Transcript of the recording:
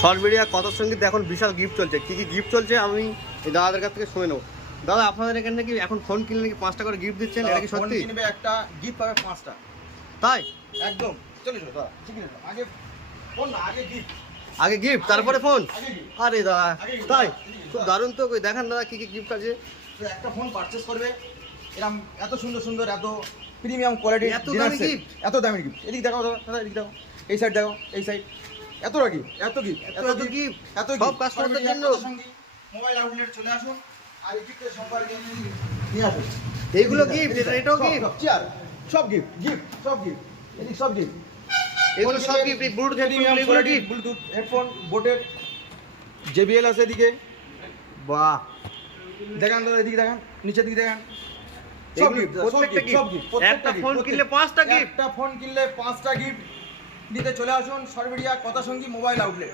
Short video কথা সঙ্গীত এখন বিশাল গিফট চলছে। কী কী গিফট চলছে আমি এই দাদাদের কাছ থেকে শুনে নেবো। দাদা আপনাদের এখানে নাকি এখন ফোন কিনলে নাকি 5টা করে গিফট দিচ্ছেন, এটা কি সত্যি? ফোন কিনবে একটা গিফট পাবে 5টা। তাই একদম চলে দাদা, ঠিক আছে। আগে ফোন না, আগে গিফট। আগে গিফট তারপরে ফোন? আগে gift। আরে দাদা আগে gift, তাই gift। খুব দারুণ তো। কই দেখান দাদা কী কী গিফট আছে। তো একটা ফোন পারচেজ করবে, এরকম এত সুন্দর সুন্দর, এত প্রিমিয়াম কোয়ালিটি, এত দামি gift? এত দামি গিফট। এদিক দেখাও দাদা, এদিক দেখাও, এই সাইড দেখাও, এই সাইড। এতটা গিফট, এত গিফট, এত gift, সব কাস্টমারদের জন্য। মোবাইল আউটলেট চলে আসুন আর এই গিফটের সম্পর্কে নিয়ে আসুন। এইগুলো গিফট, এটাও গিফট, চেয়ার সব গিফট, গিফট সব গিফট, এদিক সব গিফট। এগুলো সব গিফট। ব্লুটুথ হেডফোন এগুলো গিফট। ব্লুটুথ হেডফোন, বোটের JBL আছে এদিকে। বাহ, দেখান দাদা, এদিকে দেখান, নিচের দিকে দেখান। সব এগুলো গিফট, প্রত্যেকটা সব gift। গিফট। একটা ফোন কিনলে 5টা গিফট। একটা ফোন কিনলে 5টা গিফট দিতে চলে আসুন সরবেরিয়া কথা সঙ্গী মোবাইল আউটলেট।